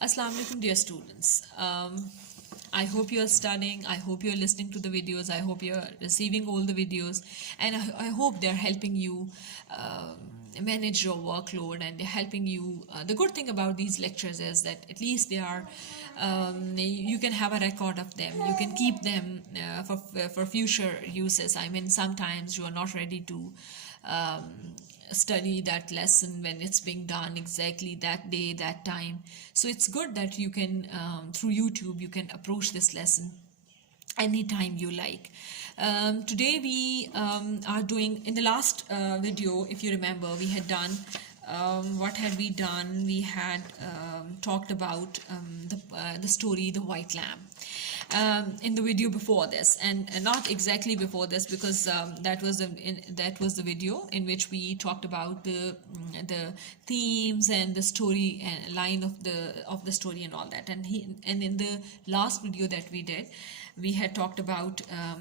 Assalamu alaikum, dear students. I hope you are studying. I hope you are listening to the videos. I hope you are receiving all the videos, and I hope they are helping you manage your workload and they're helping you. The good thing about these lectures is that at least they are. You can have a record of them. You can keep them for future uses. I mean, sometimes you are not ready to. Study that lesson when it's being done exactly that day, that time. So it's good that you can, through YouTube, you can approach this lesson anytime you like. Today we are doing, in the last video, if you remember, we had done, what had we done? We had talked about the story, The White Lamb. In the video before this, and not exactly before this, because that was the video in which we talked about the themes and the story and line of the story and all that. And in the last video that we did, we had talked about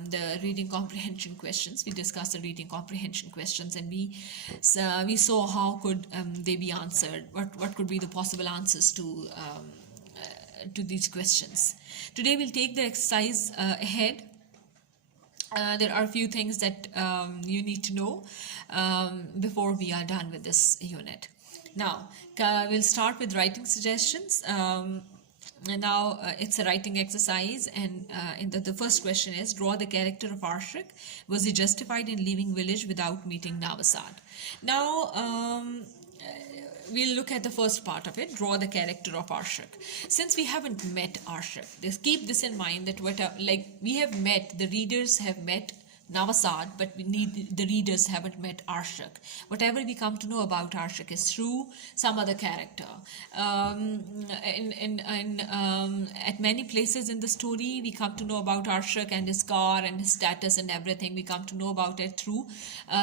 the reading comprehension questions. We discussed the reading comprehension questions, and we saw how could they be answered. What could be the possible answers to these questions. Today we'll take the exercise ahead. There are a few things that you need to know before we are done with this unit. Now, we'll start with writing suggestions. Now it's a writing exercise, and the first question is, draw the character of Arshak. Was he justified in leaving village without meeting Navasad? Now, we'll look at the first part of it, draw the character of Arshak. Since we haven't met Arshak, keep this in mind that we have met, the readers have met Navasad, but the readers haven't met Arshak. Whatever we come to know about Arshak is through some other character. At many places in the story, we come to know about Arshak and his car and his status and everything. We come to know about it through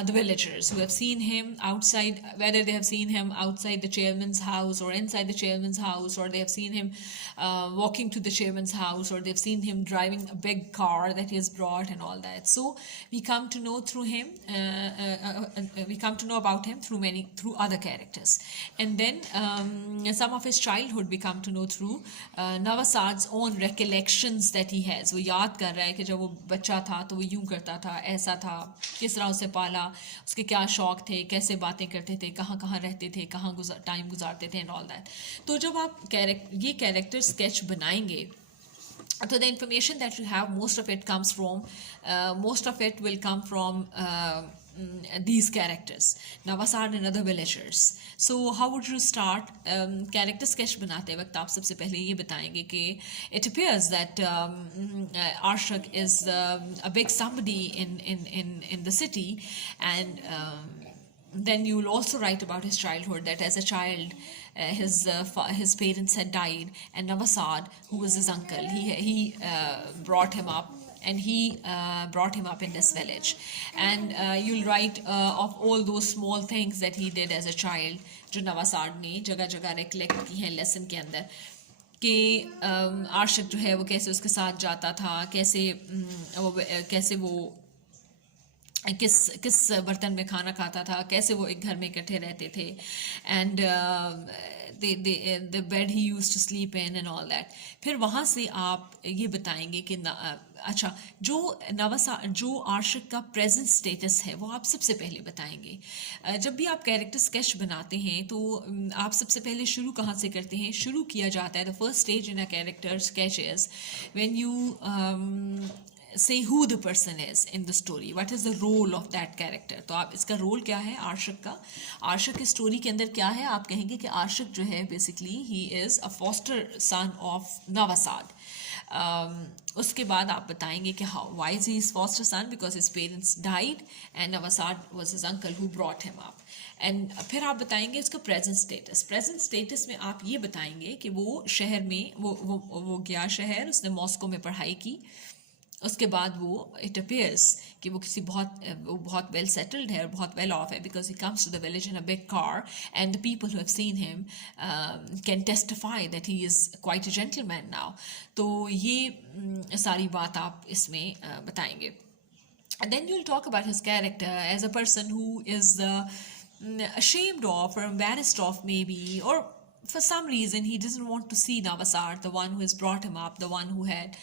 the villagers who have seen him outside, whether they have seen him outside the chairman's house or inside the chairman's house, or they have seen him walking to the chairman's house, or they've seen him driving a big car that he has brought and all that. So we come to know through him, we come to know about him through other characters. And then some of his childhood we come to know through Navasad's own recollections that he has. वो याद कर रहा है कि जब वो बच्चा था तो वो यूं करता था, ऐसा था, किस तरह उसे पाला, उसके क्या शौक थे, कैसे बातें करते थे, कहाँ कहाँ रहते थे, कहाँ टाइम गुजारते थे, एंड ऑल दैट. तो जब आप ये कैरेक्टर स्केच बनाएंगे, so the information that you have, most of it will come from these characters, Navasad and other villagers. So how would you start? Character sketch बनाते वक्त आप सबसे पहले ये बताएंगे कि it appears that Arshak is a big somebody in the city, and then you will also write about his childhood, that as a child his parents had died, and Navasad, who was his uncle, he brought him up, and he brought him up in this village. And you'll write of all those small things that he did as a child, जो नवासाड ने जगह जगह recollect की हैं lesson के अंदर, कि Arshak जो है वो कैसे उसके साथ जाता था, कैसे वो किस बर्तन में खाना खाता था, कैसे वो एक घर में इकट्ठे रहते थे, and the bed he used to sleep in and all that. फिर वहाँ से आप ये बताएंगे कि अच्छा, जो आर्शक का प्रेजेंट स्टेटस है वो आप सबसे पहले बताएंगे. जब भी आप कैरेक्टर स्केच बनाते हैं तो आप सबसे पहले शुरू कहाँ से करते हैं? शुरू किया जाता है, the first stage in a character sketch is when you say who the person is in the story, what is the role of that character. तो आप इसका रोल क्या है आर्शक का? आर्शक की स्टोरी के अंदर क्या है? आप कहेंगे कि आर्शक जो है basically he is a foster son of Navasard. उसके बाद आप बताएंगे कि why is he his foster son? Because his parents died and Navasad was his uncle who brought him up. And फिर आप बताएंगे इसका प्रेजेंट स्टेटस में आप ये बताएंगे कि वो शहर में वो गया शहर, उसने मॉस्को में पढ़ाई की, उसके बाद वो इट अपेयर्स कि वो बहुत वेल सेटल्ड है और बहुत वेल ऑफ है, because he comes to the village in a big car, and the people who have seen him can testify that he is quite a gentleman now. तो ये सारी बात आप इसमें बताएंगे. And then you'll talk about his character as a person who is ashamed of or embarrassed of, maybe, or for some reason he doesn't want to see Navasar, the one who has brought him up, the one who had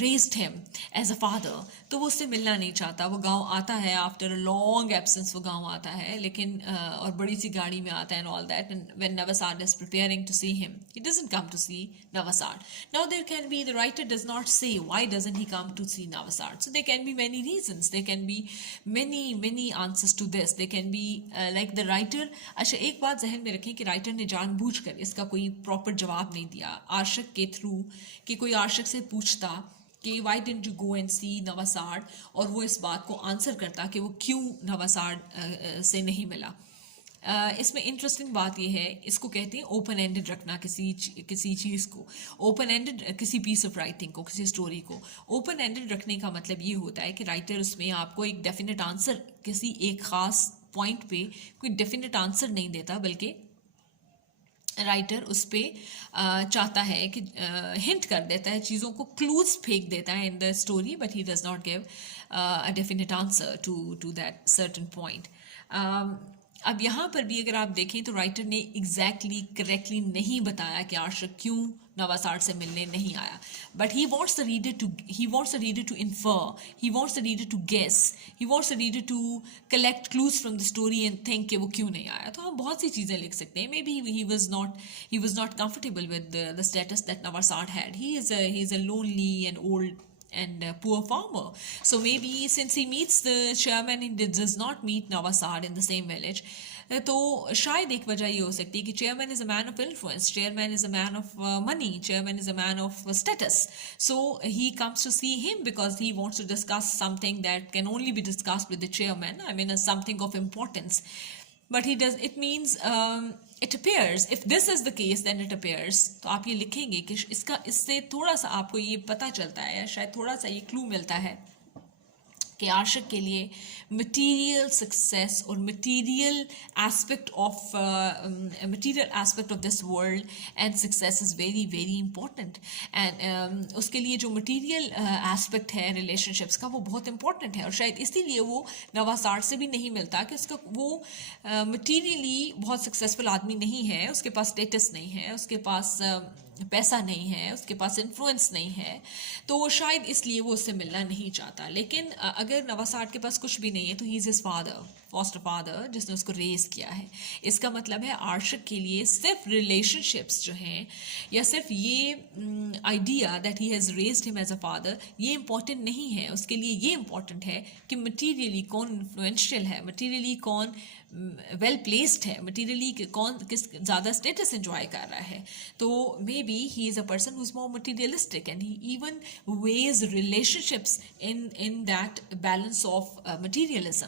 raised him as a father. तो वो उससे मिलना नहीं चाहता. वो गांव आता है after a long absence, वो गांव आता है, लेकिन और बड़ी सी गाड़ी में आता है and all that. And when Navasar is preparing to see him, he doesn't come to see Navasar. Now there can be, the writer does not say why doesn't he come to see Navasar. So there can be many reasons. There can be many answers to this. There can be like the writer. अच्छा, एक बात जहन में रखें कि writer ने जानबूझकर इसका कोई प्रॉपर जवाब नहीं दिया आशिक के थ्रू, कि कोई आशिक से पूछता कि why didn't you go and see Navasar, और वो इस बात को आंसर करता कि वो क्यों Navasar से नहीं मिला. इसमें इंटरेस्टिंग बात ये है, इसको कहते हैं ओपन एंडेड रखना किसी चीज़ को. ओपन एंडेड किसी पीस ऑफ राइटिंग को, किसी स्टोरी को ओपन एंडेड रखने का मतलब ये होता है कि राइटर उसमें आपको एक डेफिनेट आंसर, किसी एक ख़ास पॉइंट पे कोई डेफिनेट आंसर नहीं देता, बल्कि राइटर उस पर चाहता है कि हिंट कर देता है, चीज़ों को क्लूज फेंक देता है in the story, but he does not give a definite answer to that certain point. अब यहाँ पर भी अगर आप देखें तो राइटर ने एग्जैक्टली करेक्टली नहीं बताया कि आशिक क्यों नवासार से मिलने नहीं आया, but he wants the reader to infer, he wants the reader to guess, he wants the reader to collect clues from the story and think कि वो क्यों नहीं आया. तो हम बहुत सी चीज़ें लिख सकते हैं. Maybe he was not comfortable with the status that Navasar had. He is a lonely and old and poor farmer. So maybe since he meets the chairman, he does not meet Navasar in the same village. तो शायद एक वजह ये हो सकती है कि chairman is a man of influence, chairman is a man of money, chairman is a man of status. So he comes to see him because he wants to discuss something that can only be discussed with the chairman. I mean, something of importance. But it means it appears, if this is the case, then it appears. तो आप ये लिखेंगे कि इससे थोड़ा सा आपको ये पता चलता है, शायद थोड़ा सा ये क्लू मिलता है कि आशिक के लिए material success और material aspect of this world and success is very very important. And उसके लिए जो material aspect है relationships का, वो बहुत important है. और शायद इसीलिए वो नवासार से भी नहीं मिलता कि उसका वो materially बहुत successful आदमी नहीं है, उसके पास status नहीं है, उसके पास पैसा नहीं है, उसके पास इन्फ्लुएंस नहीं है, तो वो शायद इसलिए वो उससे मिलना नहीं चाहता. लेकिन अगर नवासार के पास कुछ भी नहीं है तो he is his father, foster father, जिसने उसको रेज किया है. इसका मतलब है आशिक के लिए सिर्फ रिलेशनशिप्स जो हैं, या सिर्फ ये idea that he has raised him as a father, ये इम्पॉर्टेंट नहीं है. उसके लिए ये इम्पॉर्टेंट है कि मटीरियली कौन इन्फ्लुएंशियल है, मटीरियली कौन वेल प्लेस्ड है, मटीरियली कौन किस ज़्यादा स्टेटस एंजॉय कर रहा है. तो maybe he is a person who is more materialistic and he even weighs relationships in that balance of materialism.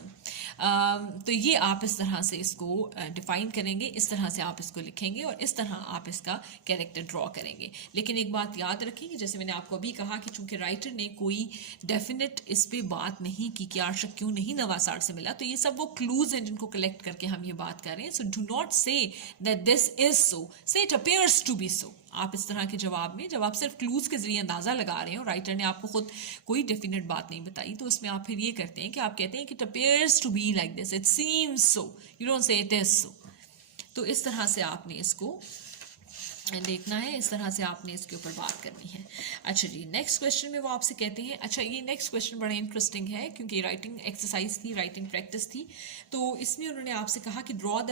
तो ये आप इस तरह से इसको डिफ़ाइन करेंगे, इस तरह से आप इसको लिखेंगे और इस तरह आप इसका कैरेक्टर ड्रॉ करेंगे. लेकिन एक बात याद रखेंगे, जैसे मैंने आपको अभी कहा कि चूंकि राइटर ने कोई डेफिनेट इस पे बात नहीं की कि आशिक क्यों नहीं नवासार से मिला, तो ये सब वो क्लूज हैं जिनको कलेक्ट करके हम ये बात कर रहे हैं. So do not say that this is so, से इट अपीयर्स टू बी सो. आप इस तरह के जवाब में, जब आप सिर्फ क्लूज के जरिए अंदाज़ा लगा रहे हो, राइटर ने आपको खुद कोई डेफिनेट बात नहीं बताई, तो उसमें आप फिर ये करते हैं कि आप कहते हैं कि it appears to be like this, it seems so, you don't say it is so. तो इस तरह से आपने इसको देखना है, इस तरह से आपने इसके ऊपर बात करनी है. अच्छा जी, नेक्स्ट क्वेश्चन में वो आपसे कहते हैं, अच्छा ये नेक्स्ट क्वेश्चन बड़ा इंटरेस्टिंग है क्योंकि राइटिंग एक्सरसाइज थी, राइटिंग प्रैक्टिस थी. तो इसमें उन्होंने आपसे कहा कि draw the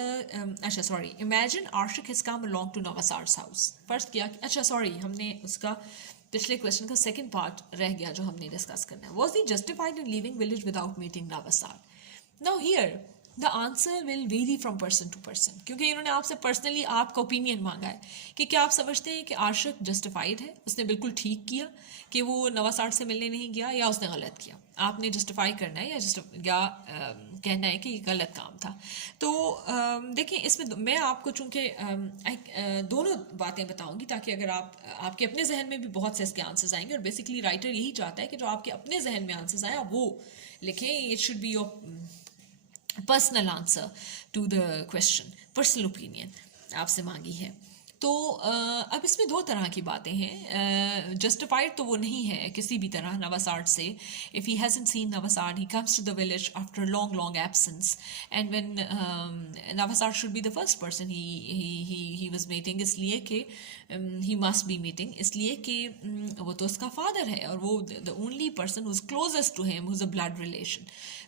imagine Ashik has come along to Navasard's house. First किया कि हमने उसका पिछले क्वेश्चन का सेकंड पार्ट रह गया जो हमने डिस्कस करना है. Was he justified in leaving village without meeting Navasard? Now here the answer will vary from person to person, क्योंकि इन्होंने आपसे पर्सनली आपका ओपिनियन मांगा है कि क्या आप समझते हैं कि आशिक जस्टिफाइड है, उसने बिल्कुल ठीक किया कि वो नवासार से मिलने नहीं गया, या उसने गलत किया. आपने जस्टिफाई करना है या कहना है कि ये गलत काम था. तो देखिए, इसमें मैं आपको चूँकि दोनों बातें बताऊंगी ताकि अगर आपके अपने जहन में भी बहुत से इसके आंसर्स आएंगे, और बेसिकली राइटर यही चाहता है कि जो आपके अपने जहन में आंसर्स आए आप वो लिखें. It should be your personal answer to the question, personal opinion आपसे मांगी है. तो अब इसमें दो तरह की बातें हैं. जस्टिफाइड तो वो नहीं है किसी भी तरह नवासाड से. If he hasn't seen Navasard, he comes to the village after long long absence, and when Navasard should be the first person he was meeting, इसलिए कि ही मस्ट बी मीटिंग, इसलिए कि वो तो उसका फादर है और वो the only person who is closest to him, who is a blood relation.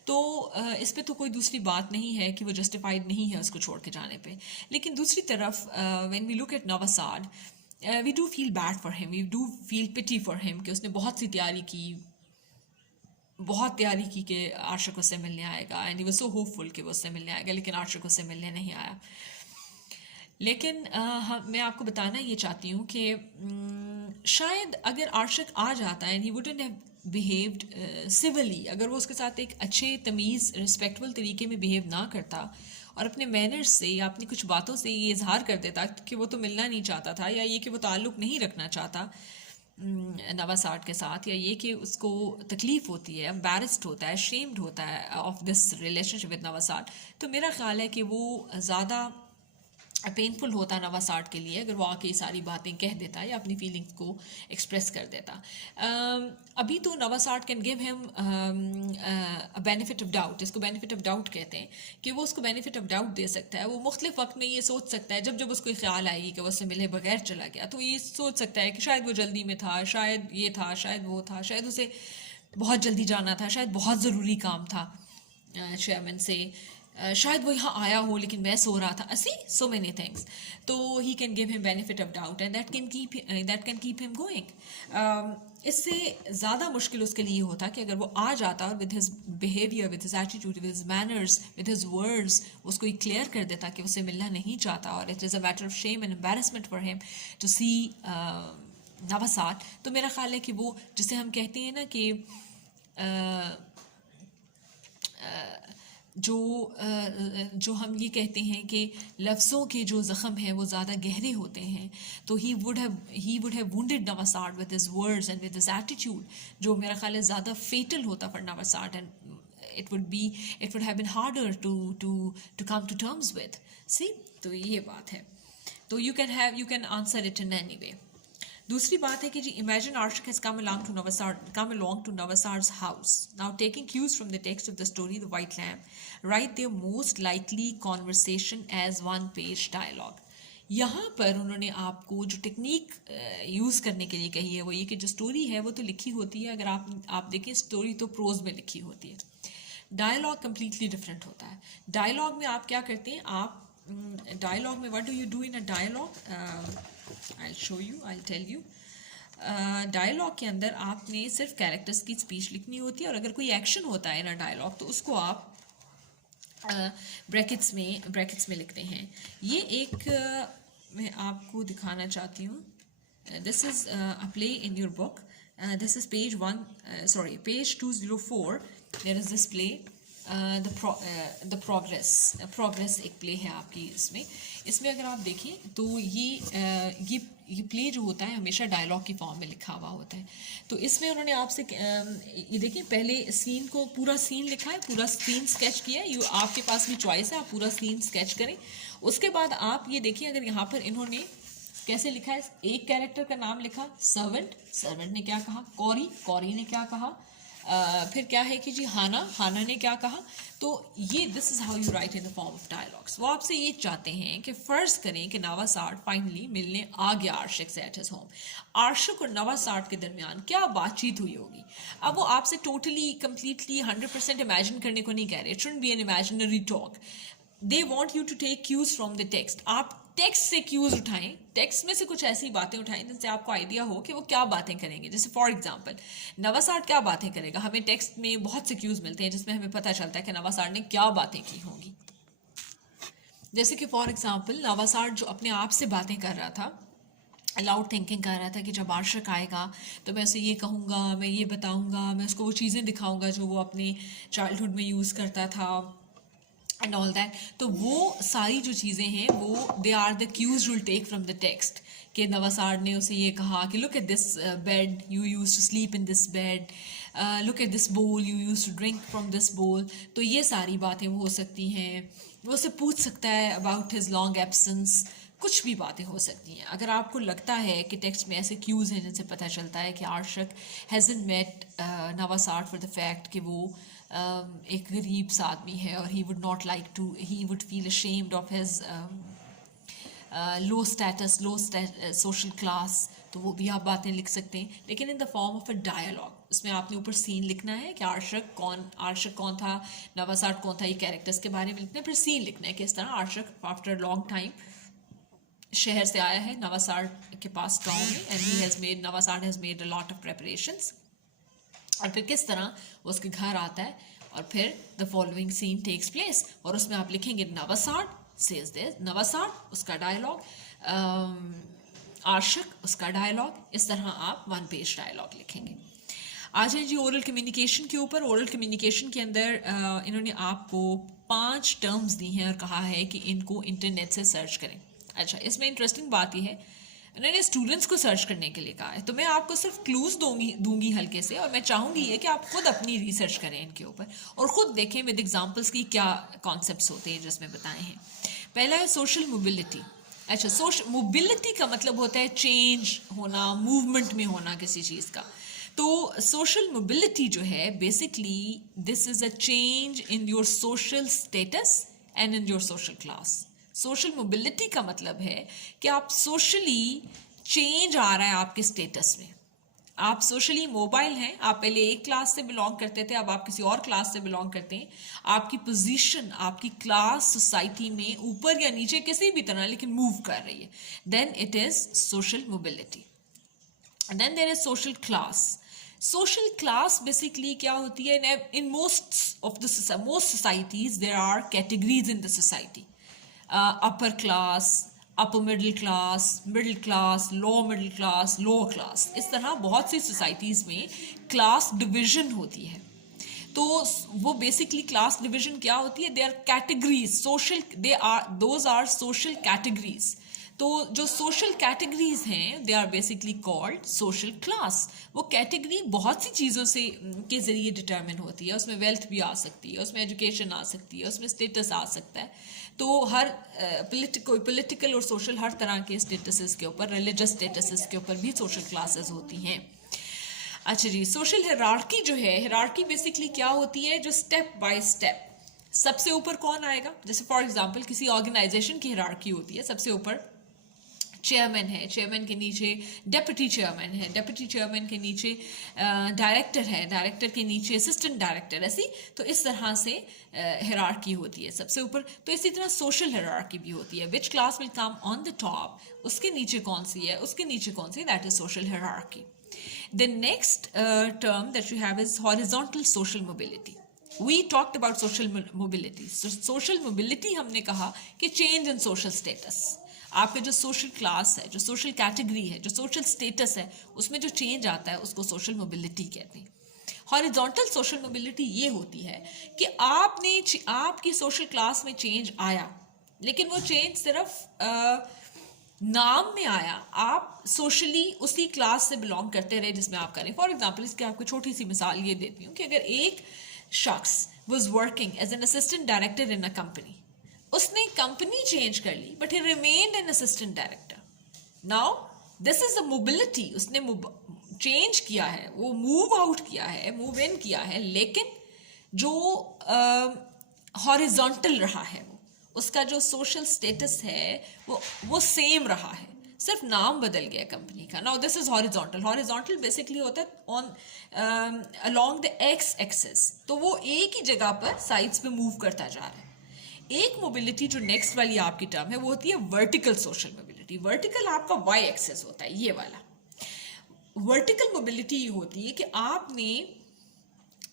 तो इस पे तो कोई दूसरी बात नहीं है कि वो जस्टिफाइड नहीं है उसको छोड़ के जाने पे. लेकिन दूसरी तरफ when we look at Navasard, we do feel bad for him, we do feel pity for him कि उसने बहुत तैयारी की कि आशिक उससे मिलने आएगा, and he was so hopeful कि वो उससे मिलने आएगा, लेकिन आशिक उससे मिलने नहीं आया. लेकिन मैं आपको बताना ये चाहती हूँ कि शायद अगर आशिक आ जाता है and he wouldn't have behaved civilly, अगर वो उसके साथ एक अच्छे तमीज़ रिस्पेक्टफुल तरीके में बिहेव ना करता और अपने मैनर्स से या अपनी कुछ बातों से ये इजहार कर देता कि वो तो मिलना नहीं चाहता था, या ये कि वो ताल्लुक़ नहीं रखना चाहता नवासाड के साथ, या ये कि उसको तकलीफ़ होती है, एम्बैरेस्ड होता है, शेम्ड होता है ऑफ दिस रिलेशनशिप विद नवासाड, तो मेरा ख्याल है कि वो ज़्यादा पेनफुल होता नवासाड के लिए अगर वो आके ये सारी बातें कह देता या अपनी फीलिंग्स को एक्सप्रेस कर देता. अभी तो Navasard can give him benefit of doubt, इसको बेनिफिट ऑफ डाउट कहते हैं, कि वो उसको बेनिफिट ऑफ डाउट दे सकता है. वो मुख्तलिफ वक्त में ये सोच सकता है, जब उसको ख्याल आएगी कि वो उससे मिले बगैर चला गया, तो ये सोच सकता है कि शायद वो जल्दी में था, शायद ये था, शायद वो था, शायद उसे बहुत जल्दी जाना था, शायद बहुत ज़रूरी काम था चेयरमैन से, शायद वो यहाँ आया हो लेकिन मैं सो रहा था, ऐसी सो मेनी थिंग्स. तो he can give him benefit of doubt and that can keep him going. इससे ज़्यादा मुश्किल उसके लिए होता कि अगर वो आ जाता और with his behaviour, with his attitude, with his manners, with his words उसको ये क्लियर कर देता कि उससे मिलना नहीं चाहता, और it is a matter of shame and embarrassment for him to see Navasard. तो मेरा ख्याल है कि वो, जिसे हम कहते हैं ना कि जो हम ये कहते हैं कि लफ्ज़ों के जो ज़ख़म हैं वो ज़्यादा गहरे होते हैं, तो he would have wounded Navasard with his words and with his attitude, जो मेरा ख्याल है ज़्यादा फेटल होता for Navasard, and it would have been harder to come to terms with. See, तो ये बात है. तो you can answer it in any way. दूसरी बात है कि जी, imagine Arshak has come along to Navasad's house. Now, taking cues from the text of the story, The White Lamb, write their most likely conversation as one-page dialogue. यहाँ पर उन्होंने आपको जो technique use करने के लिए कही है वो ये कि जो स्टोरी है वो तो लिखी होती है, अगर आप देखें स्टोरी तो प्रोज में लिखी होती है, डायलॉग कम्प्लीटली डिफरेंट होता है. डायलॉग में आप क्या करते हैं, आप डायलॉग में what do you do in a dialogue, I'll show you, I'll tell you. Dialogue के अंदर आपने सिर्फ कैरेक्टर्स की स्पीच लिखनी होती है, और अगर कोई एक्शन होता है ना डायलॉग तो उसको आप ब्रैकेट्स में लिखते हैं. ये एक मैं आपको दिखाना चाहती हूँ. This is a play in your book. This is page 204. There is this play, the progress एक प्ले है आपकी. इसमें अगर आप देखें तो ये प्ले जो होता है हमेशा डायलॉग की फॉर्म में लिखा हुआ होता है. तो इसमें उन्होंने आपसे ये देखें, पहले सीन को पूरा सीन लिखा है, पूरा सीन स्केच किया है. आपके पास भी चॉइस है, आप पूरा सीन स्केच करें. उसके बाद आप ये देखिए, अगर यहाँ पर इन्होंने कैसे लिखा है, एक कैरेक्टर का नाम लिखा सर्वेंट ने क्या कहा, कौरी ने क्या कहा, फिर क्या है कि जी हाना ने क्या कहा. तो ये this is how you right in the form of dialogues. वो आपसे ये चाहते हैं कि फ़र्ज़ करें कि नवासाड फाइनली मिलने आ गया आशिक से एट हिज होम. आशिक और नवासाड के दरमियान क्या बातचीत हुई होगी. अब वो आपसे टोटली कम्प्लीटली 100% इमेजिन करने को नहीं कह रहे. It shouldn't be an imaginary talk. They want you to take cues from the text. आप टेक्स्ट से क्यूज उठाएं, टेक्स्ट में से कुछ ऐसी बातें उठाएं जिनसे आपको आइडिया हो कि वो क्या बातें करेंगे. जैसे फॉर एग्जांपल नवासाड क्या बातें करेगा. हमें टेक्स्ट में बहुत से क्यूज मिलते हैं जिसमें हमें पता चलता है कि नवासाड ने क्या बातें की होंगी. जैसे कि फॉर एग्जांपल नवासाड जो अपने आप से बातें कर रहा था, अलाउड थिंकिंग कर रहा था कि जब आशिक आएगा तो मैं उसे ये कहूँगा, मैं ये बताऊँगा, मैं उसको वो चीज़ें दिखाऊँगा जो वो अपने चाइल्डहुड में यूज़ करता था एंड ऑल दैट. तो वो सारी जो चीज़ें हैं वो they are the cues will take from the text. कि नवासाड ने उसे ये कहा कि look at this bed, you use to sleep in this bed, look at this bowl, you use to drink from this bowl. तो ये सारी बातें वो हो सकती हैं. वो उसे पूछ सकता है अबाउट हिज लॉन्ग एब्सेंस, कुछ भी बातें हो सकती हैं। अगर आपको लगता है कि टेक्स्ट में ऐसे क्यूज़ हैं जिनसे पता चलता है कि Arshak hasn't met Navasard for the fact कि वो एक गरीब सा आदमी है और he would not like to, he would feel ashamed of his low status, low social class, तो वो भी आप बातें लिख सकते हैं, लेकिन in the form of a dialogue. उसमें आपने ऊपर सीन लिखना है कि आर्शक कौन था, नवासार्ड कौन था, ये कैरेक्टर्स के बारे में लिखना है। फिर सीन लिखना है कि इस तरह आर्शक आफ्टर लॉन्ग टाइम शहर से आया है नवासार्ड के पास गांव में, and he has made, Navasard has made a lot of preparations, और फिर किस तरह वो उसके घर आता है, और फिर the following scene takes place, और उसमें आप लिखेंगे नवासार्ड सेज दिस, नवासार्ड उसका डायलॉग, आर्शक उसका डायलॉग, इस तरह आप 1 पेज डायलॉग लिखेंगे। आ जाए जी ओरल कम्युनिकेशन के ऊपर। ओरल कम्युनिकेशन के अंदर इन्होंने आपको 5 टर्म्स दी हैं और कहा है कि इनको इंटरनेट से सर्च करें। अच्छा, इसमें इंटरेस्टिंग बात यह है, इन्होंने स्टूडेंट्स को सर्च करने के लिए कहा है, तो मैं आपको सिर्फ क्लूज दूंगी हल्के से, और मैं चाहूँगी ये कि आप खुद अपनी रिसर्च करें इनके ऊपर और ख़ुद देखें विद एग्जांपल्स की क्या कॉन्सेप्ट्स होते हैं जिसमें बताए हैं। पहला है सोशल मोबिलिटी। अच्छा, सोशल मोबिलिटी का मतलब होता है चेंज होना, मूवमेंट में होना किसी चीज़ का। तो सोशल मोबिलिटी जो है basically this is a change in your social status and in your social class. Social mobility का मतलब है कि आप सोशली चेंज आ रहा है आपके स्टेटस में, आप सोशली मोबाइल हैं, आप पहले एक क्लास से बिलोंग करते थे, अब आप किसी और क्लास से बिलोंग करते हैं, आपकी पोजीशन, आपकी क्लास सोसाइटी में ऊपर या नीचे किसी भी तरह लेकिन मूव कर रही है, then it is social mobility. Then there is social class. Social class basically क्या होती है, in most societies there are categories in the society, upper class, upper middle class, low middle class, lower class, इस तरह बहुत सी societies में class division होती है। तो वो बेसिकली क्लास डिवीजन क्या होती है, they are categories, social, those are social categories. तो जो सोशल कैटेगरीज हैं they are basically called social class. वो कैटेगरी बहुत सी चीज़ों से के ज़रिए डिटर्मिन होती है, उसमें वेल्थ भी आ सकती है, उसमें एजुकेशन आ सकती है, उसमें स्टेटस आ सकता है। तो हर कोई पॉलिटिकल और सोशल हर तरह के स्टेटसेस के ऊपर, रिलीजियस स्टेटसेस के ऊपर भी सोशल क्लासेस होती हैं। अच्छा जी, सोशल हायरार्की जो है, हायरार्की बेसिकली क्या होती है, जो स्टेप बाय स्टेप सबसे ऊपर कौन आएगा, जैसे फॉर एग्जांपल किसी ऑर्गेनाइजेशन की हायरार्की होती है, सबसे ऊपर चेयरमैन है, चेयरमैन के नीचे डेप्यूटी चेयरमैन है, डेप्यूटी चेयरमैन के नीचे डायरेक्टर है, डायरेक्टर के नीचे असिस्टेंट डायरेक्टर, ऐसी तो इस तरह से हायरार्की होती है सबसे ऊपर। तो इसी तरह सोशल हायरार्की भी होती है, which class will come on the top, उसके नीचे कौन सी है, उसके नीचे कौन सी, that is social hierarchy. The next term that you have is horizontal social mobility. We talked about social mobility. Social mobility हमने कहा कि चेंज इन सोशल स्टेटस, आपका जो सोशल क्लास है, जो सोशल कैटेगरी है, जो सोशल स्टेटस है, उसमें जो चेंज आता है उसको सोशल मोबिलिटी कहते हैं। हॉरिजॉन्टल सोशल मोबिलिटी ये होती है कि आपकी सोशल क्लास में चेंज आया, लेकिन वो चेंज सिर्फ नाम में आया, आप सोशली उसी क्लास से बिलोंग करते रहे जिसमें आप करें। फॉर एग्जाम्पल, इसकी आपको छोटी सी मिसाल ये देती हूँ कि अगर एक शख्स was working as an assistant director in a company, उसने कंपनी चेंज कर ली but he remained an assistant director. Now this is a mobility, उसने चेंज किया है, वो मूव आउट किया है, मूव इन किया है, लेकिन जो हॉरिजॉन्टल रहा है, वो उसका जो सोशल स्टेटस है वो सेम रहा है, सिर्फ नाम बदल गया कंपनी का। Now this is horizontal. Horizontal basically होता है on along the x axis, तो वो एक ही जगह पर साइड्स पे मूव करता जा रहा है। एक मोबिलिटी जो नेक्स्ट वाली आपकी टर्म है वो होती है वर्टिकल सोशल मोबिलिटी। वर्टिकल आपका वाई एक्सेस होता है, ये वाला। वर्टिकल मोबिलिटी ये होती है कि आपने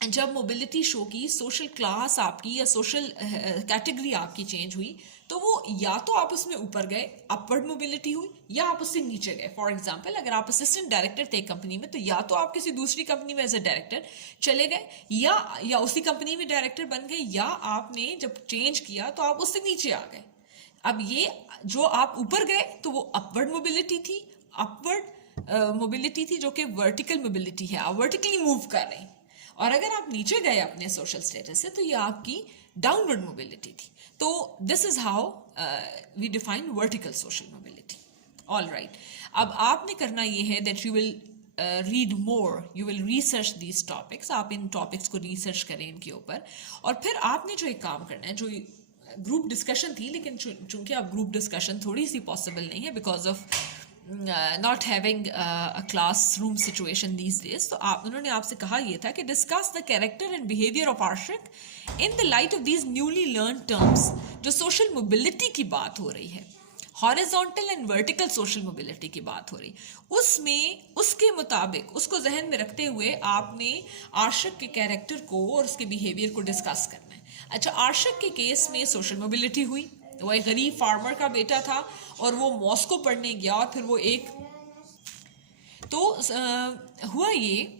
जब मोबिलिटी शो की, सोशल क्लास आपकी या सोशल कैटेगरी आपकी चेंज हुई, तो वो या तो आप उसमें ऊपर गए, अपवर्ड मोबिलिटी हुई, या आप उससे नीचे गए। फॉर एग्जांपल, अगर आप असिस्टेंट डायरेक्टर थे कंपनी में, तो या तो आप किसी दूसरी कंपनी में एज ए डायरेक्टर चले गए, या उसी कंपनी में डायरेक्टर बन गए, या आपने जब चेंज किया तो आप उससे नीचे आ गए। अब ये जो आप ऊपर गए तो वो अपवर्ड मोबिलिटी थी, अपवर्ड मोबिलिटी थी, जो कि वर्टिकल मोबिलिटी है, आप वर्टिकली मूव कर रहे हैं। और अगर आप नीचे गए अपने सोशल स्टेटस से, तो ये आपकी डाउनवर्ड मोबिलिटी थी। तो this is how we define vertical social mobility. All right. अब आपने करना ये है that you will read more, you will research these topics. आप इन topics को research करें इनके ऊपर, और फिर आपने जो एक काम करना है, जो ग्रुप डिस्कशन थी, लेकिन चूंकि अब ग्रुप डिस्कशन थोड़ी सी पॉसिबल नहीं है because of not having a classroom situation these days, तो उन्होंने आपसे कहा ये था कि discuss the character and behavior of Arshak in the light of these newly learned terms. जो social mobility की बात हो रही है, horizontal and vertical social mobility की बात हो रही, उसमें उसके मुताबिक उसको जहन में रखते हुए आपने आशिक के कैरेक्टर को और उसके बिहेवियर को डिस्कस करना है. अच्छा, आशिक के केस में सोशल मोबिलिटी हुई. वो एक गरीब फार्मर का बेटा था और वो मॉस्को पढ़ने गया, और फिर वो एक तो हुआ ये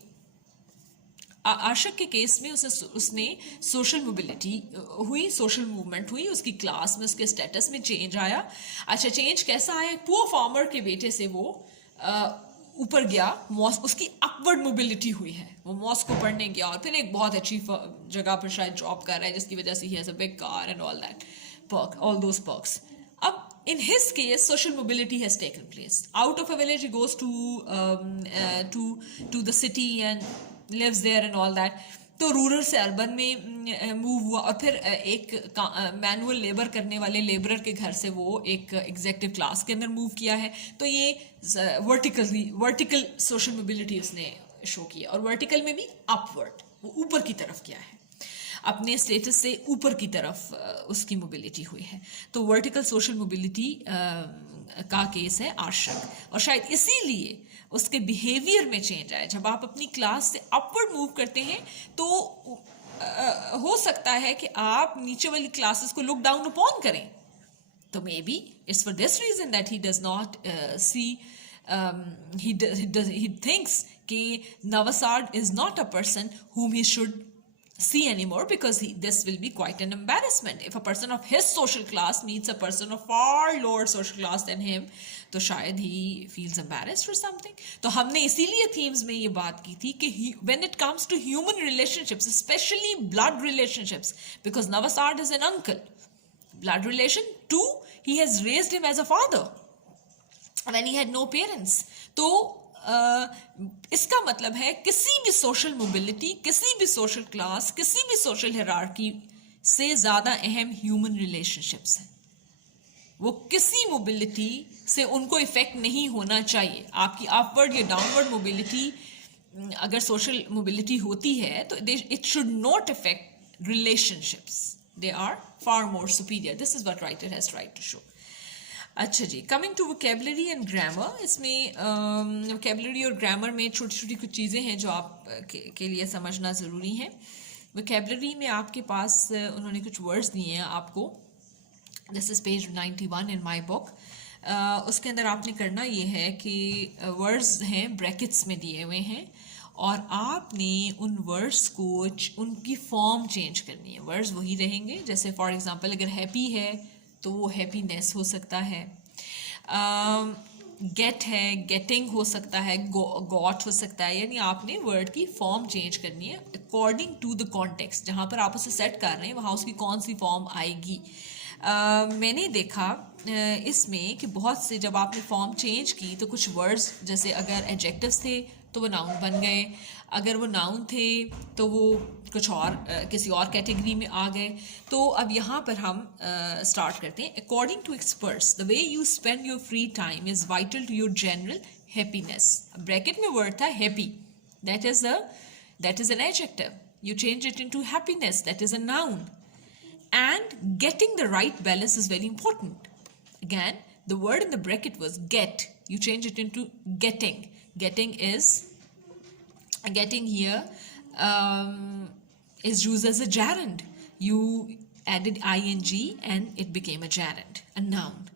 आशिक के केस में उसने सोशल मोबिलिटी हुई, सोशल मूवमेंट हुई, उसकी क्लास में उसके स्टेटस में चेंज आया. अच्छा, चेंज कैसा आया? पुअर फार्मर के बेटे से वो ऊपर गया, उसकी अपवर्ड मोबिलिटी हुई है, वो मॉस्को पढ़ने गया और फिर एक बहुत अच्छी जगह पर शायद जॉब कर रहा है जिसकी वजह से he has a big car and all that perk, all those perks. In his case, social mobility has taken place. Out of a village, he goes to the city and lives there and all that. तो rural से urban में move हुआ, और फिर एक manual labour करने वाले labourer के घर से वो एक एग्जेक्टिव क्लास के अंदर मूव किया है. तो ये वर्टिकल सोशल मोबिलिटी उसने शो किया, और वर्टिकल में भी अपवर्ड, वो ऊपर की तरफ किया है, अपने स्टेटस से ऊपर की तरफ उसकी मोबिलिटी हुई है. तो वर्टिकल सोशल मोबिलिटी का केस है आशिक, और शायद इसीलिए उसके बिहेवियर में चेंज आया. जब आप अपनी क्लास से अपवर्ड मूव करते हैं तो हो सकता है कि आप नीचे वाली क्लासेस को लुक डाउन अपॉन करें. तो maybe it's for this reason that he does not see, he thinks कि Navasad is not a person whom he should see anymore, because this will be quite an embarrassment. If a person of his social class meets a person of far lower social class than him, तो शायद he feels embarrassed or something. तो हमने इसीलिए themes में ये बात की थी कि when it comes to human relationships, especially blood relationships, because Navasad is an uncle, blood relation, two, he has raised him as a father when he had no parents. तो इसका मतलब है किसी भी सोशल मोबिलिटी, किसी भी social class, किसी भी सोशल हायरार्की से ज़्यादा अहम ह्यूमन रिलेशनशिप्स हैं. वो किसी मोबिलिटी से उनको इफेक्ट नहीं होना चाहिए. आपकी अपवर्ड या डाउनवर्ड मोबिलिटी अगर सोशल मोबिलिटी होती है तो it should not affect relationships. They are far more superior. This is what writer has tried to show. अच्छा जी, coming to vocabulary and grammar. इसमें वोकेबलरी और ग्रामर में छोटी छोटी कुछ चीज़ें हैं जो आप के लिए समझना ज़रूरी है. वोकेबलरी में आपके पास उन्होंने कुछ वर्ड्स दिए हैं आपको. This is page 91 in my book. उसके अंदर आपने करना ये है कि वर्ड्स हैं ब्रैकेट्स में दिए हुए हैं, और आपने उन वर्ड्स को उनकी फॉर्म चेंज करनी है. वर्ड्स वही रहेंगे. जैसे फॉर एग्जांपल अगर हैप्पी है तो वो हैप्पीनेस हो सकता है. गेट है, गेटिंग हो सकता है, गॉट हो सकता है. यानी आपने वर्ड की फॉर्म चेंज करनी है अकॉर्डिंग टू द कॉन्टेक्स्ट. जहाँ पर आप उसे सेट कर रहे हैं वहाँ उसकी कौन सी फॉर्म आएगी. मैंने देखा इसमें कि बहुत से जब आपने फॉर्म चेंज की तो कुछ वर्ड्स, जैसे अगर एडजेक्टिव्स थे तो वो नाउन बन गए, अगर वो नाउन थे तो वो कुछ और किसी और कैटेगरी में आ गए. तो अब यहाँ पर हम स्टार्ट करते हैं. According to experts the way you spend your free time is vital to your general happiness. Bracket में वर्ड था happy, that is an adjective. You change it into happiness, that is a noun. And getting the right balance is very important. Again, the word in the bracket was get. You change it into getting. Getting here is used as a gerund. You added ing and it became a gerund, a noun.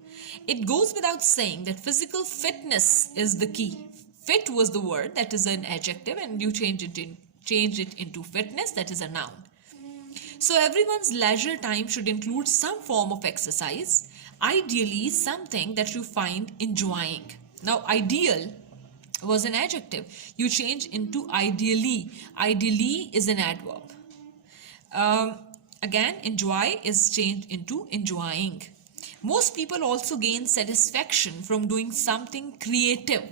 It goes without saying that physical fitness is the key. Fit was the word, that is an adjective, and you change it into fitness, that is a noun. So everyone's leisure time should include some form of exercise, ideally something that you find enjoying. Now ideal was an adjective. You change into ideally. Ideally is an adverb. Again, enjoy is changed into enjoying. Most people also gain satisfaction from doing something creative.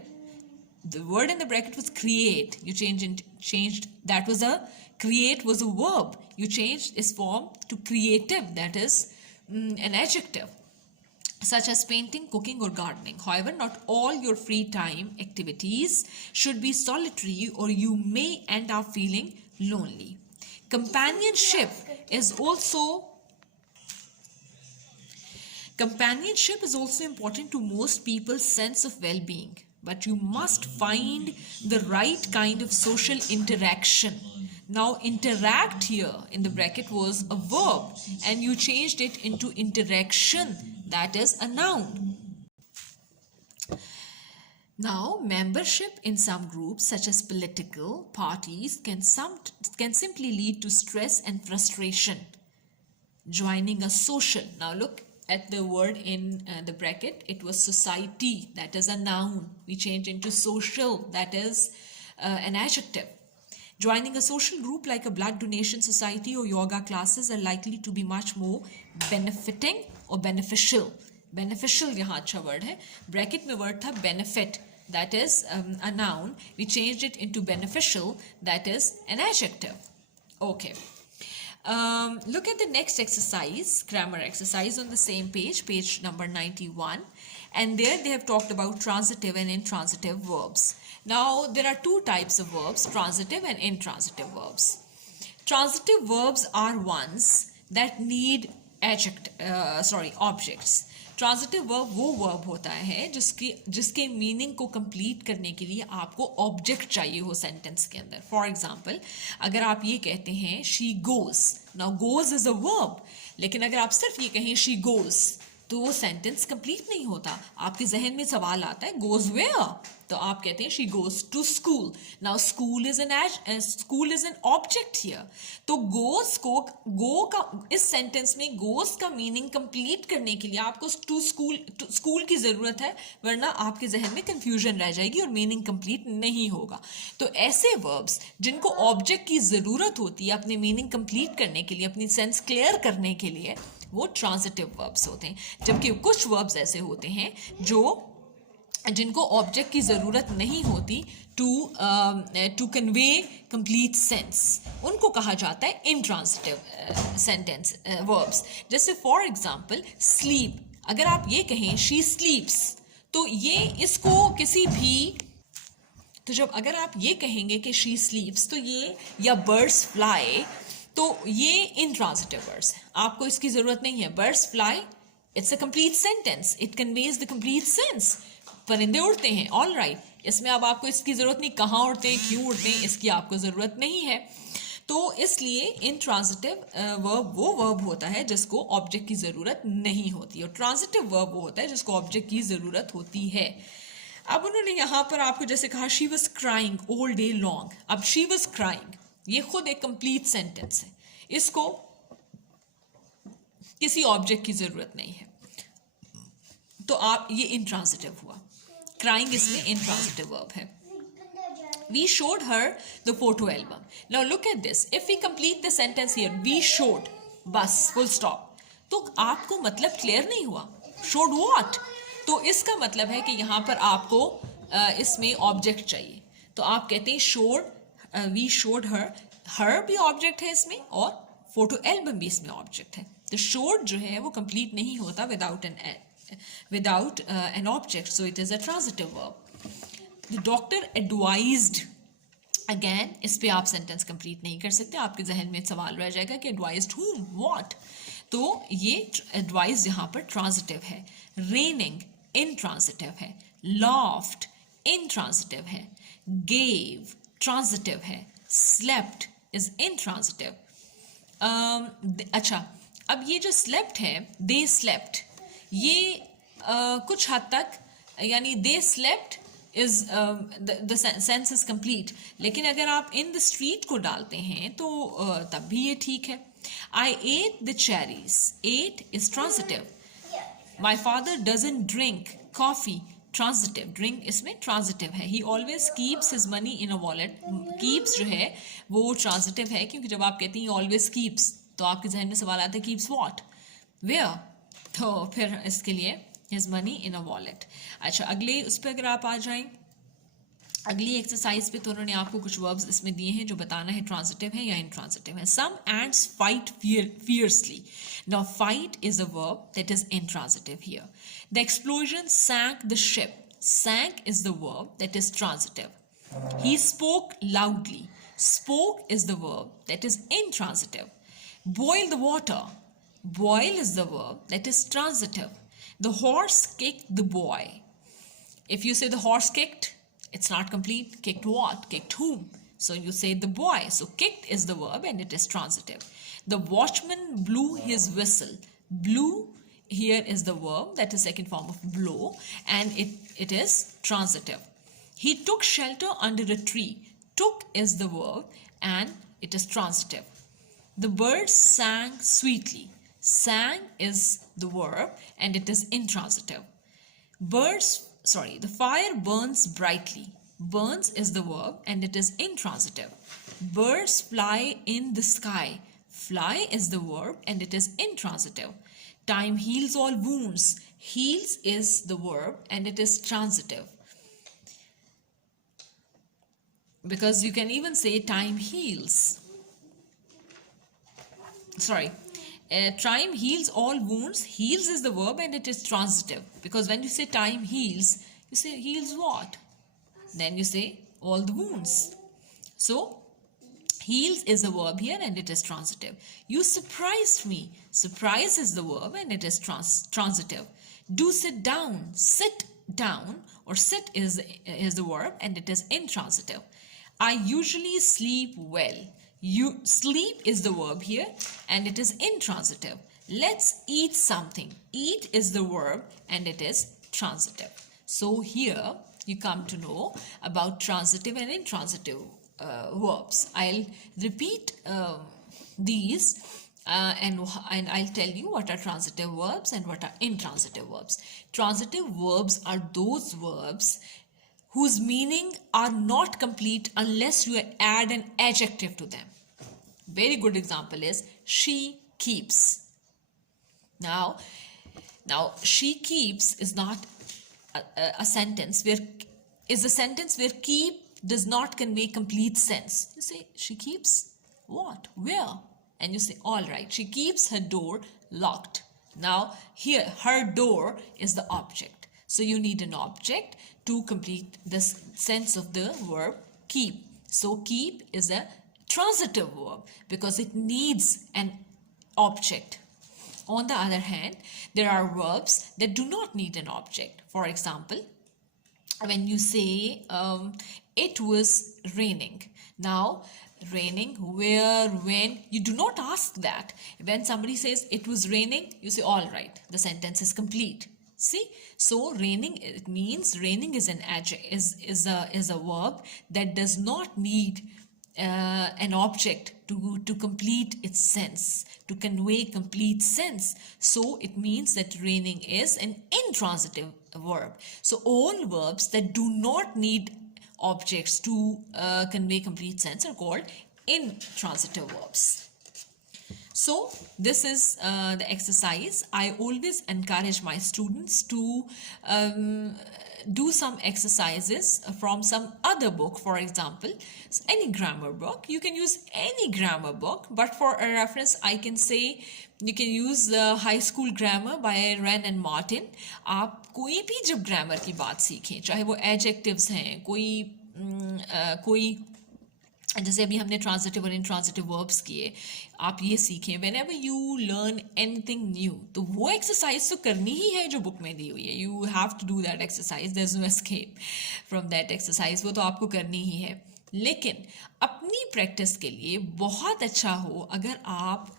The word in the bracket was create. You changed that was a create was a verb. You changed its form to creative. That is an adjective, such as painting, cooking, or gardening. However, not all your free time activities should be solitary, or you may end up feeling lonely. Companionship is also important to most people's sense of well-being, but you must find the right kind of social interaction. Now, interact here in the bracket was a verb, and you changed it into interaction, that is a noun. Now, membership in some groups, such as political parties, can simply lead to stress and frustration. Joining a social. Now, look at the word in the bracket. It was society, that is a noun. We changed into social, that is an adjective. Joining a social group like a blood donation society or yoga classes are likely to be much more benefiting or beneficial. Beneficial यहाँ अच्छा word है. Bracket में word था benefit, that is a noun. We changed it into beneficial, that is an adjective. Okay. Look at the next exercise, grammar exercise on the same page number 91. And there they have talked about transitive and intransitive verbs. Now, there are two types of verbs, transitive and intransitive verbs. Transitive verbs are ones that need objects. Transitive verb वो verb होता है जिसके meaning को complete करने के लिए आपको object चाहिए हो सेंटेंस के अंदर. फॉर एग्जांपल, अगर आप ये कहते हैं she goes, now goes is a verb, लेकिन अगर आप सिर्फ ये कहें शी गोज तो वो सेंटेंस कंप्लीट नहीं होता. आपके जहन में सवाल आता है गोज वेयर, तो आप कहते हैं she goes to school. Now school is an object here. तो गोज को गो का इस सेंटेंस में गोज का मीनिंग कंप्लीट करने के लिए आपको टू स्कूल की जरूरत है, वरना आपके जहन में कंफ्यूजन रह जाएगी और मीनिंग कंप्लीट नहीं होगा. तो ऐसे वर्ब्स जिनको ऑब्जेक्ट की जरूरत होती है अपने मीनिंग कंप्लीट करने के लिए, अपनी सेंस क्लियर करने के लिए, वो ट्रांजिटिव वर्ब्स होते हैं. जबकि कुछ वर्ब्स ऐसे होते हैं जिनको ऑब्जेक्ट की ज़रूरत नहीं होती टू कन्वे कंप्लीट सेंस, उनको कहा जाता है इंट्रांजिटिव सेंटेंस वर्ब्स. जैसे फॉर एग्जांपल स्लीप, अगर आप ये कहें शी स्लीप्स, तो ये इसको किसी भी जब अगर आप ये कहेंगे कि शी स्लीप्स, तो ये या बर्ड्स फ्लाई, तो ये इंट्रांजिटिव वर्ड्स है, आपको इसकी ज़रूरत नहीं है. Birds fly, it's a complete sentence, it conveys the complete sense. परिंदे उड़ते हैं, ऑल राइट, इसमें अब आपको इसकी ज़रूरत नहीं, कहाँ उड़ते हैं, क्यों उड़ते हैं, इसकी आपको ज़रूरत नहीं है. तो इसलिए इंट्रांजिटिव वर्ब वो वर्ब होता है जिसको ऑब्जेक्ट की ज़रूरत नहीं होती, और ट्रांजिटिव वर्ब वो होता है जिसको ऑब्जेक्ट की ज़रूरत होती है. अब उन्होंने यहाँ पर आपको जैसे कहा she was crying all day long. अब शी वॉज क्राइंग ये खुद एक कंप्लीट सेंटेंस है, इसको किसी ऑब्जेक्ट की जरूरत नहीं है, तो आप ये इंट्रांजिटिव हुआ. क्राइंग इसमें इंट्रांजिटिव वर्ब है. We showed her the photo album. Now look at this. If we complete the sentence here, we showed, बस full stop. तो आपको मतलब क्लियर नहीं हुआ. Showed what? तो इसका मतलब है कि यहाँ पर आपको इसमें ऑब्जेक्ट चाहिए. तो आप कहते हैं showed, we showed her. हर भी ऑब्जेक्ट है इसमें और फोटो एल्बम भी इसमें ऑब्जेक्ट है. तो showed जो है वो कंप्लीट नहीं होता without an object, so it is a transitive verb. The doctor advised, again इस पे आप सेंटेंस कंप्लीट नहीं कर सकते, आपके जहन में सवाल रह जाएगा कि एडवाइज्ड हूम, व्हाट. तो ये एडवाइज यहाँ पर ट्रांजिटिव है. रेनिंग इंट्रांजिटिव है. लॉफ्ट इंट्रांजिटिव है. गेव ट्रांजिटिव है. Slept is intransitive. अच्छा, अब ये जो slept है, they slept, ये कुछ हद तक यानी they slept is the sense is complete. लेकिन अगर आप in the street को डालते हैं तो तब भी ये ठीक है. I ate the cherries. Ate is transitive. My father doesn't drink coffee. Transitive. Drink इसमें ट्रांजिटिव है. ही always keeps his money in a wallet. Keeps जो है वो ट्रांजिटिव है, क्योंकि जब आप कहते हैं ऑलवेज कीप्स तो आपके जहन में सवाल आता है कीप्स व्हाट, वेयर. तो फिर इसके लिए his money in a wallet. अच्छा, अगले उस पर अगर आप आ जाएं, अगली एक्सरसाइज पे तो उन्होंने आपको कुछ वर्ब्स इसमें दिए हैं जो बताना है ट्रांजिटिव है या इंट्रांजिटिव है. Some ants fight fiercely. Now fight is a verb that is intransitive here. The explosion sank the ship. Sank is the verb that is transitive. He spoke loudly. Spoke is the verb that is intransitive. Boil the water. Boil is the verb that is transitive. The horse kicked the boy. If you say the horse kicked, it's not complete. Kicked what? Kicked whom? So you say the boy. So kicked is the verb and it is transitive. The watchman blew his whistle. Blew here is the verb, that is second form of blow, and it is transitive. He took shelter under a tree. Took is the verb and it is transitive. The birds sang sweetly. Sang is the verb and it is intransitive. The fire burns brightly. Burns is the verb and it is intransitive. Birds fly in the sky. Fly is the verb and it is intransitive. Time heals all wounds. Heals is the verb and it is transitive. Because you can even say time heals. Time heals all wounds. Heals is the verb and it is transitive. Because when you say time heals, you say heals what? Then you say all the wounds. So heals is the verb here and it is transitive. You surprised me. Surprise is the verb and it is transitive. Do sit down. Sit down or sit is the verb and it is intransitive. I usually sleep well. Sleep is the verb here and it is intransitive. Let's eat something. Eat is the verb and it is transitive. So here you come to know about transitive and intransitive verbs. I'll repeat these and I'll tell you what are transitive verbs and what are intransitive verbs. Transitive verbs are those verbs whose meaning are not complete unless you add an adjective to them. Very good example is she keeps. Now she keeps is not a sentence where keep does not convey complete sense. You say she keeps what? Where? And you say all right, she keeps her door locked. Now here her door is the object. So you need an object to complete the sense of the verb keep. So keep is a transitive verb because it needs an object. On the other hand, there are verbs that do not need an object. For example, when you say it was raining. Now, raining, where, when, you do not ask that. When somebody says it was raining, you say all right, the sentence is complete. See, so raining, it means raining is an is a verb that does not need an object to complete its sense, to convey complete sense. So it means that raining is an intransitive verb. So all verbs that do not need objects to convey complete sense are called intransitive verbs. So this is the exercise. I always encourage my students to do some exercises from some other book. For example, any grammar book. You can use any grammar book, but for a reference I can say you can use High School Grammar by Wren and Martin. आप कोई भी जब grammar की बात सीखें, चाहे वो adjectives हैं, कोई जैसे अभी हमने ट्रांजिटिव और इंट्रांजिटिव वर्ब्स किए, आप ये सीखें whenever you learn anything new, तो वो एक्सरसाइज तो करनी ही है जो बुक में दी हुई है. You have to do that exercise. There's no escape from that exercise. वो तो आपको करनी ही है. लेकिन अपनी प्रैक्टिस के लिए बहुत अच्छा हो अगर आप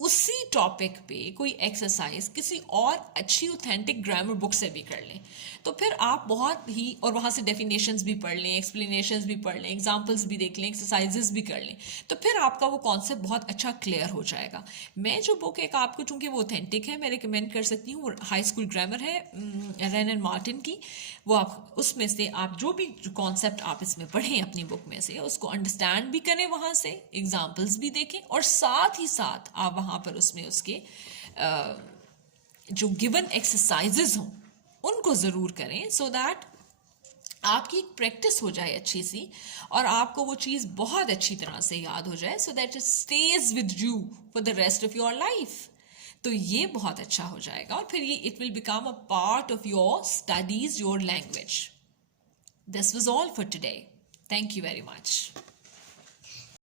उसी टॉपिक पे कोई एक्सरसाइज किसी और अच्छी ऑथेंटिक ग्रामर बुक से भी कर लें, तो फिर आप बहुत ही, और वहाँ से डेफिनेशंस भी पढ़ लें, एक्सप्लेनेशंस भी पढ़ लें, एग्जांपल्स भी देख लें, एक्सरसाइजेस भी कर लें, तो फिर आपका वो कॉन्सेप्ट बहुत अच्छा क्लियर हो जाएगा. मैं जो बुक एक आपको, चूँकि वो ऑथेंटिक है, मैं रिकमेंड कर सकती हूँ. हाई स्कूल ग्रामर है रेन एंड मार्टिन की. वो आप उसमें से आप जो भी कॉन्सेप्ट आप इसमें पढ़ें अपनी बुक में से, उसको अंडरस्टैंड भी करें, वहाँ से एग्जाम्पल्स भी देखें, और साथ ही साथ आप वहाँ पर उसमें उसके जो गिवन एक्सरसाइजेज हों उनको ज़रूर करें, सो दैट आपकी एक प्रैक्टिस हो जाए अच्छी सी और आपको वो चीज़ बहुत अच्छी तरह से याद हो जाए, so that it stage with you for the rest of your life. तो ये बहुत अच्छा हो जाएगा और फिर ये it will become a part of your studies, your language. This was all for today. Thank you very much.